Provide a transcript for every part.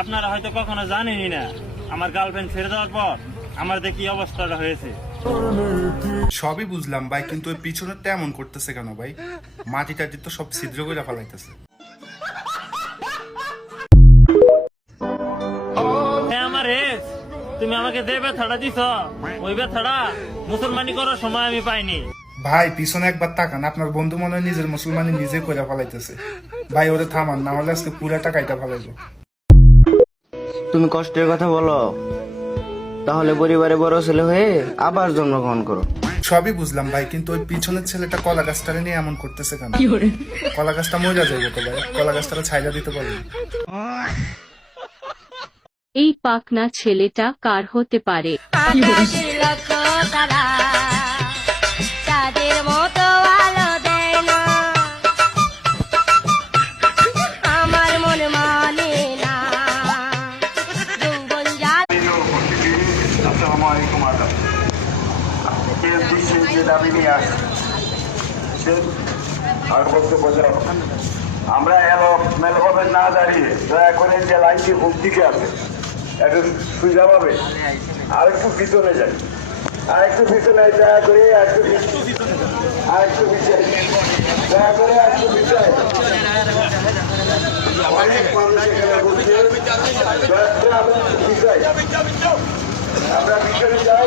আপনারা হয়তো কখনো জানেনই না আমার গার্লফ্রেন্ড ছেড়ে দেওয়ার পর আমার দেখি অবস্থাটা হয়েছে। সবই বুঝলাম ভাই, কিন্তু ওই পিছনে তেমন করতেছে কেন ভাই? মাটি টাটি তো সব ছিদ্র করে ফেলাইতেছে। আমার এক্স, তুমি আমাকে যে ব্যথাটা দিছ ওই ব্যথাটা মুসলমানি করার সময় আমি পাইনি। ভাই পিছনে একবার তাকান, আপনার বন্ধু মনে হয় নিজের মুসলমানি নিজে করে ফেলাইতেছে। ভাই ওরে থামান, না হলে আজকে পুরা টাকাইটা ফেলাইবো। তুমি কষ্টের কথা বলো, তাহলে পরিবারে বড় ছেলে হয়ে আবার জন্মগ্রহণ করো। সবই বুঝলাম ভাই, কিন্তু ওই পিছনের ছেলেটা কলা গাছটারে নিয়ে এমন করতেছে কেন? কলা গাছটা মজা যাইব তো ভাই, কলা গাছটা ছাইলা দিতে পারবে। এই পাকনা ছেলেটা কার হতে পারে? আমরা মেলভাবে না দাঁড়িয়ে দয়া করে যে লাইনটি বুক দিকে আছে একটু সুবিধা পাবে, আর একটু পিছনে যাই, আর একটু পিছনে দয়া করে, আর একটু পিছনে দয়া করে, আর একটু পিছনে। অনেক মানুষ এখানে বলছে আমরা পিছনে যাই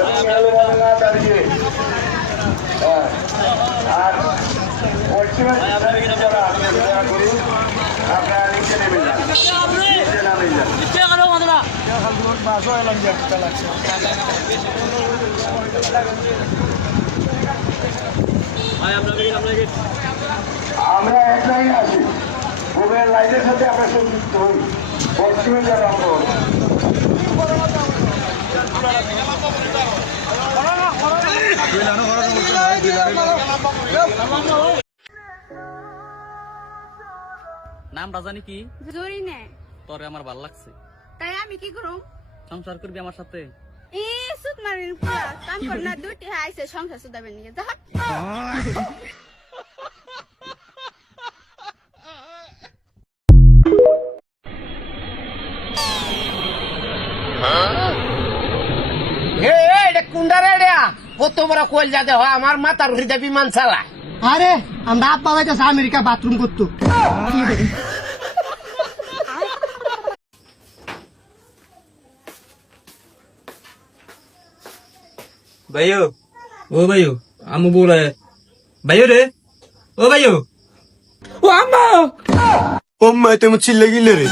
এবং মেলভাবে না দাঁড়িয়ে, আর পশ্চিমে যারা দয়া করে আপনারা নিচে নেমে যান, নিচে নামে যান। আমরা এক লাইনে আছি, পূর্বের লাইনের সাথে আমরা সংযুক্ত হই। পশ্চিমে যারা নামটা জানি কি? জরি নে তোরে আমার ভাল লাগছে, তাই আমি কি করুম? সংসার করবি আমার সাথে? এ সুত মারিন পুরা কাম কর না, দুটি আইছে সংসার সুদাবেন নিয়ে যা। কত বড় কল যাতে হয় আমার মাথার হৃদয় বিমান চালায়। আরে আমরা আব্বা যাইতেছে আমেরিকা বাথরুম করতো। भाइयों ओ भाइयों हम बोल रहे हैं भाइयों रे ओ भाइयों ও আম্মা, ও মা তুমি চিল্লে গিলে রে।